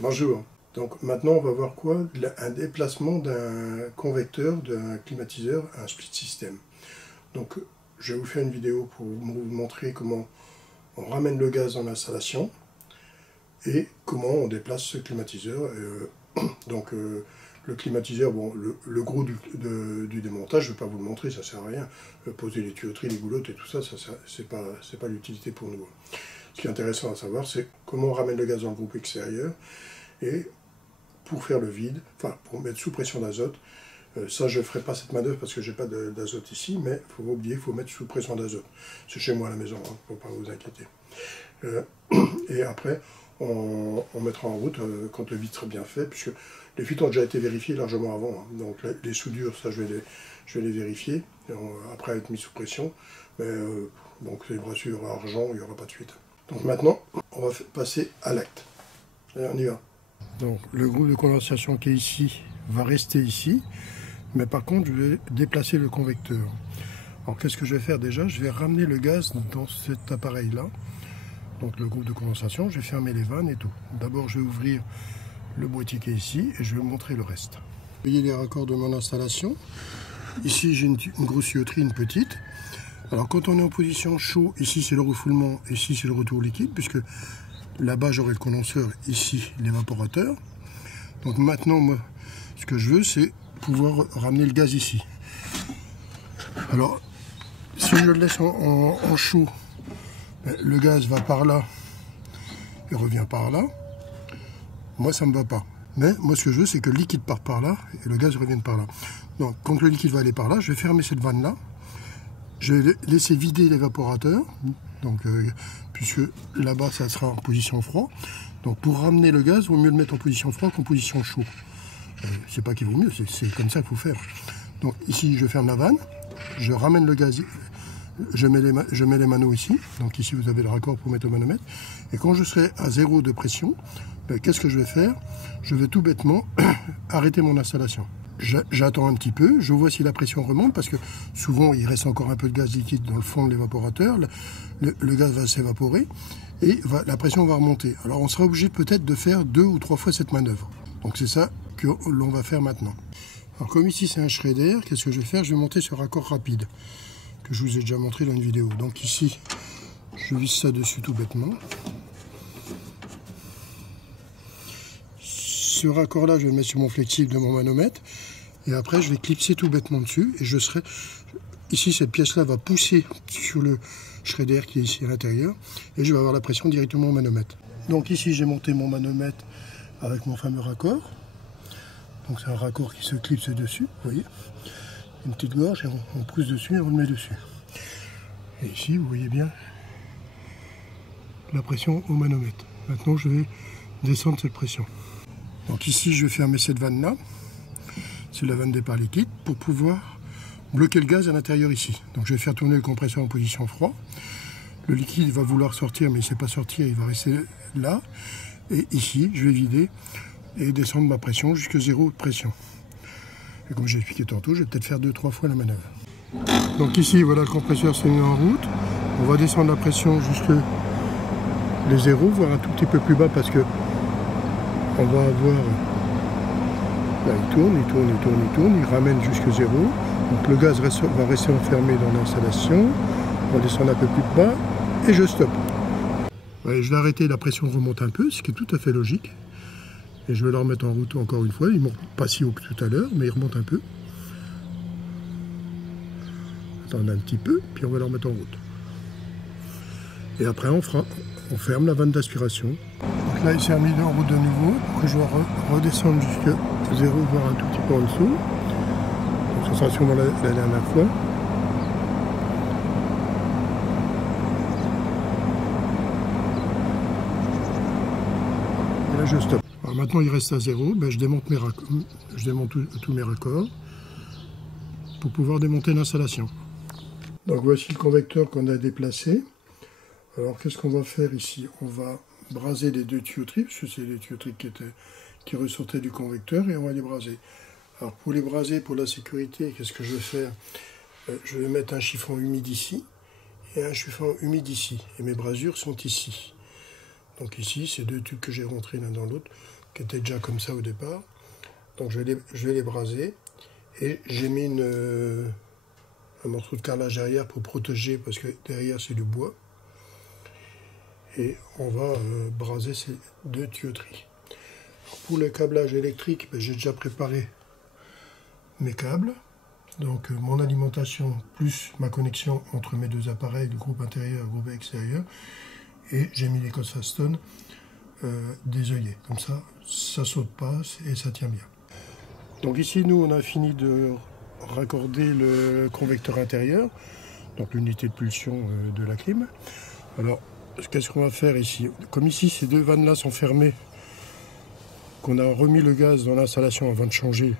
Bonjour. Donc maintenant on va voir quoi? Un déplacement d'un convecteur, d'un climatiseur à un split system. Donc je vais vous faire une vidéo pour vous montrer comment on ramène le gaz dans l'installation et comment on déplace ce climatiseur. Le climatiseur, bon, le gros du démontage, je ne vais pas vous le montrer, ça ne sert à rien. Poser les tuyauteries, les boulottes et tout ça, c'est pas l'utilité pour nous. Ce qui est intéressant à savoir, c'est comment on ramène le gaz dans le groupe extérieur et pour faire le vide, enfin pour mettre sous pression d'azote. Ça, je ne ferai pas cette manœuvre parce que je n'ai pas d'azote ici, mais il faut pas oublier, il faut mettre sous pression d'azote. C'est chez moi à la maison, il ne faut pas vous inquiéter. Et après, on mettra en route quand le vide sera bien fait, puisque les fuites ont déjà été vérifiées largement avant. Donc les soudures, ça je vais les vérifier, après être mis sous pression. Mais donc les brassures à argent, il n'y aura pas de fuite. Donc maintenant, on va passer à l'acte. Allez, on y va. Donc le groupe de condensation qui est ici va rester ici, mais par contre je vais déplacer le convecteur. Alors qu'est-ce que je vais faire déjà? Je vais ramener le gaz dans cet appareil là, donc le groupe de condensation. Je vais fermer les vannes et tout. D'abord je vais ouvrir le boîtier qui est ici et je vais vous montrer le reste. Vous voyez les raccords de mon installation. Ici j'ai une grosse tuyauterie, une petite. Alors quand on est en position chaud, ici c'est le refoulement, ici c'est le retour liquide, puisque là-bas j'aurai le condenseur, ici l'évaporateur. Donc maintenant, moi, ce que je veux, c'est pouvoir ramener le gaz ici. Alors, si je le laisse en chaud, le gaz va par là et revient par là. Moi, ça ne me va pas. Mais moi, ce que je veux, c'est que le liquide parte par là et le gaz revienne par là. Donc, quand le liquide va aller par là, je vais fermer cette vanne-là. Je vais laisser vider l'évaporateur. Donc, puisque là-bas, ça sera en position froid. Donc, pour ramener le gaz, il vaut mieux le mettre en position froid qu'en position chaud. C'est pas qu'il vaut mieux, c'est comme ça qu'il faut faire. Donc, ici, je ferme la vanne. Je ramène le gaz. Je mets les manos ici. Donc, ici, vous avez le raccord pour mettre le manomètre. Et quand je serai à 0 de pression, qu'est-ce que je vais faire? Je vais tout bêtement arrêter mon installation. J'attends un petit peu, je vois si la pression remonte, parce que souvent il reste encore un peu de gaz liquide dans le fond de l'évaporateur, le gaz va s'évaporer et la pression va remonter. Alors on sera obligé peut-être de faire 2 ou 3 fois cette manœuvre. Donc c'est ça que l'on va faire maintenant. Alors comme ici c'est un Schrader, qu'est-ce que je vais faire? Je vais monter ce raccord rapide, que je vous ai déjà montré dans une vidéo. Donc ici, je visse ça dessus tout bêtement. Ce raccord-là, je vais le mettre sur mon flexible de mon manomètre. Et après, je vais clipser tout bêtement dessus. Et je serai... Ici, cette pièce-là va pousser sur le Schrader qui est ici à l'intérieur. Et je vais avoir la pression directement au manomètre. Donc ici, j'ai monté mon manomètre avec mon fameux raccord. Donc c'est un raccord qui se clipse dessus, vous voyez. Une petite gorge, et on pousse dessus et on le met dessus. Et ici, vous voyez bien la pression au manomètre. Maintenant, je vais descendre cette pression. Donc ici, je vais fermer cette vanne-là, c'est la vanne départ liquide, pour pouvoir bloquer le gaz à l'intérieur ici. Donc je vais faire tourner le compresseur en position froid. Le liquide va vouloir sortir, mais il ne sait pas sortir, il va rester là. Et ici, je vais vider et descendre ma pression jusqu'à 0 de pression. Et comme j'ai expliqué tantôt, je vais peut-être faire 2-3 fois la manœuvre. Donc ici, voilà, le compresseur s'est mis en route. On va descendre la pression jusqu'à les 0, voire un tout petit peu plus bas, parce que on va avoir, là il tourne, il ramène jusqu'à 0. Donc le gaz va rester enfermé dans l'installation. On va descendre un peu plus bas et je stoppe. Ouais, je vais arrêter, la pression remonte un peu, ce qui est tout à fait logique. Et je vais le remettre en route encore une fois. Il ne monte pas si haut que tout à l'heure, mais il remonte un peu. Attendez un petit peu, puis on va le remettre en route. Et après on ferme la vanne d'aspiration. Donc là il s'est remis en route de nouveau, donc je vais redescendre jusqu'à 0, voire un tout petit peu en dessous. Donc ça sera sûrement la dernière fois. Et là je stoppe. Alors maintenant il reste à 0, je démonte tous mes raccords pour pouvoir démonter l'installation. Donc voici le convecteur qu'on a déplacé. Alors qu'est-ce qu'on va faire ici? On va braser les 2 tuyauteries, parce que c'est les tuyauteries qui ressortaient du convecteur, et on va les braser. Alors pour les braser, pour la sécurité, qu'est-ce que je vais faire? Je vais mettre un chiffon humide ici, et un chiffon humide ici, et mes brasures sont ici. Donc ici, c'est deux tubes que j'ai rentrés l'un dans l'autre, qui étaient déjà comme ça au départ. Donc je vais les braser. Et j'ai mis un morceau de carrelage derrière pour protéger, parce que derrière c'est du bois. Et on va braser ces deux tuyauteries. Pour le câblage électrique, j'ai déjà préparé mes câbles. Donc mon alimentation plus ma connexion entre mes deux appareils, le groupe intérieur et le groupe extérieur. Et j'ai mis les Cosfaston des œillets. Comme ça, ça saute pas et ça tient bien. Donc ici, nous, on a fini de raccorder le convecteur intérieur, donc l'unité de pulsion de la clim. Alors, qu'est-ce qu'on va faire ici? Comme ici, ces deux vannes-là sont fermées, qu'on a remis le gaz dans l'installation avant de changer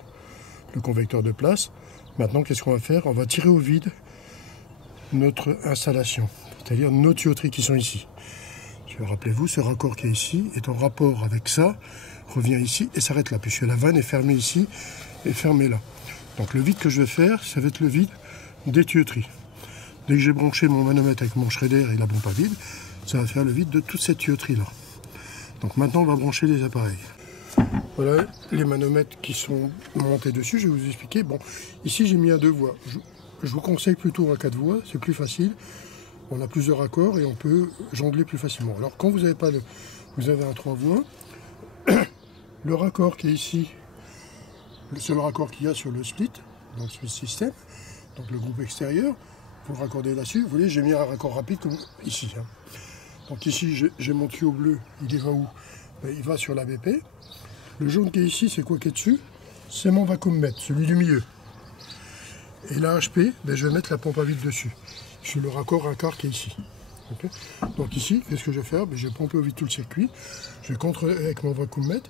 le convecteur de place. Maintenant, qu'est-ce qu'on va faire? On va tirer au vide notre installation, c'est-à-dire nos tuyauteries qui sont ici. Rappelez-vous, ce raccord qui est ici est en rapport avec ça, revient ici et s'arrête là, puisque la vanne est fermée ici et fermée là. Donc le vide que je vais faire, ça va être le vide des tuyauteries. Dès que j'ai branché mon manomètre avec mon shredder et la pompe à vide, ça va faire le vide de toute cette tuyauterie-là. Donc maintenant, on va brancher les appareils. Voilà les manomètres qui sont montés dessus, je vais vous expliquer. Bon, ici j'ai mis à 2 voies. Je vous conseille plutôt à 4 voies, c'est plus facile. On a plusieurs raccords et on peut jongler plus facilement. Alors quand vous n'avez pas vous avez un 3 voies, le raccord qui est ici, le seul raccord qu'il y a sur le split, donc sur le système, donc le groupe extérieur, vous le raccordez là-dessus. Vous voyez, j'ai mis un raccord rapide comme ici. Donc ici, j'ai mon tuyau bleu, il va où? Il va sur l'ABP. Le jaune qui est ici, c'est quoi qui est dessus? C'est mon vacuummètre, celui du milieu. Et la HP, je vais mettre la pompe à vide dessus. Sur le raccord un quart qui est ici. Okay. Donc ici, qu'est-ce que je vais faire? Je vais pomper au vide tout le circuit. Je vais contrôler avec mon vacuummètre.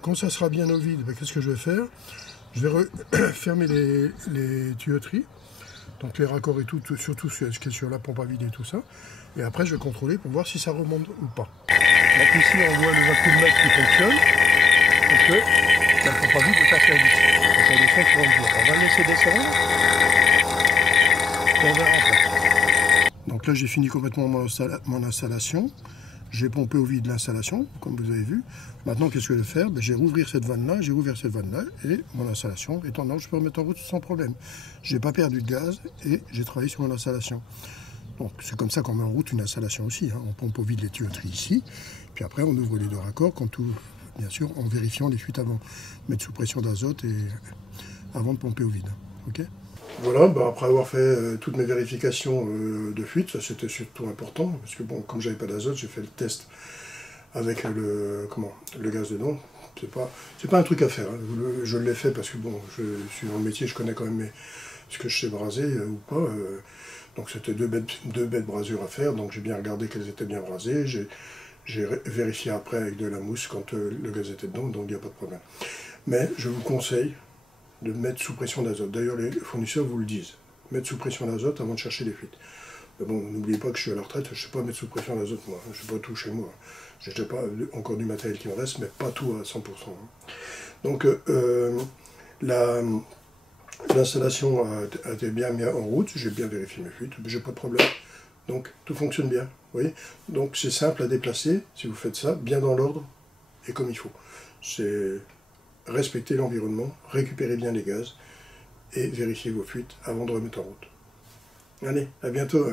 Quand ça sera bien au vide, qu'est-ce que je vais faire? Je vais fermer les tuyauteries, donc les raccords et tout, surtout ce qui est sur la pompe à vide et tout ça. Et après, je vais contrôler pour voir si ça remonte ou pas. Donc ici, on voit le vacuummètre qui fonctionne. Donc la pompe à vide est passée à 10. Donc elle descend sur une voie. On va le laisser descendre. Et on verra après. Donc là, j'ai fini complètement mon installation. J'ai pompé au vide l'installation, comme vous avez vu. Maintenant, qu'est-ce que je vais faire? Je vais rouvrir cette vanne-là, j'ai ouvert cette vanne-là, et mon installation est en ordre, je peux remettre en route sans problème. Je n'ai pas perdu de gaz, et j'ai travaillé sur mon installation. Donc, c'est comme ça qu'on met en route une installation aussi. On pompe au vide les tuyauteries ici, puis après, on ouvre les deux raccords, quand tout, bien sûr, en vérifiant les fuites avant. Mettre sous pression d'azote et avant de pomper au vide. Okay. Voilà, après avoir fait toutes mes vérifications de fuite, ça c'était surtout important, parce que bon, comme j'avais pas d'azote, j'ai fait le test avec le gaz dedans. C'est pas un truc à faire, hein. Je l'ai fait parce que bon, je suis dans le métier, je connais quand même ce que je sais braser ou pas. Donc c'était deux bêtes brasures à faire, donc j'ai bien regardé qu'elles étaient bien brasées. J'ai vérifié après avec de la mousse quand le gaz était dedans, donc il n'y a pas de problème. Mais je vous conseille de mettre sous pression d'azote. D'ailleurs, les fournisseurs vous le disent. Mettre sous pression d'azote avant de chercher les fuites. Mais bon, n'oubliez pas que je suis à la retraite, je ne sais pas mettre sous pression d'azote, moi. Je ne sais pas tout chez moi. J'ai déjà pas encore du matériel qui me reste, mais pas tout à 100%. Donc, l'installation a été bien mise en route. J'ai bien vérifié mes fuites. J'ai pas de problème. Donc, tout fonctionne bien. Vous voyez? Donc, c'est simple à déplacer, si vous faites ça, bien dans l'ordre et comme il faut. C'est respecter l'environnement, récupérer bien les gaz et vérifier vos fuites avant de remettre en route. Allez, à bientôt.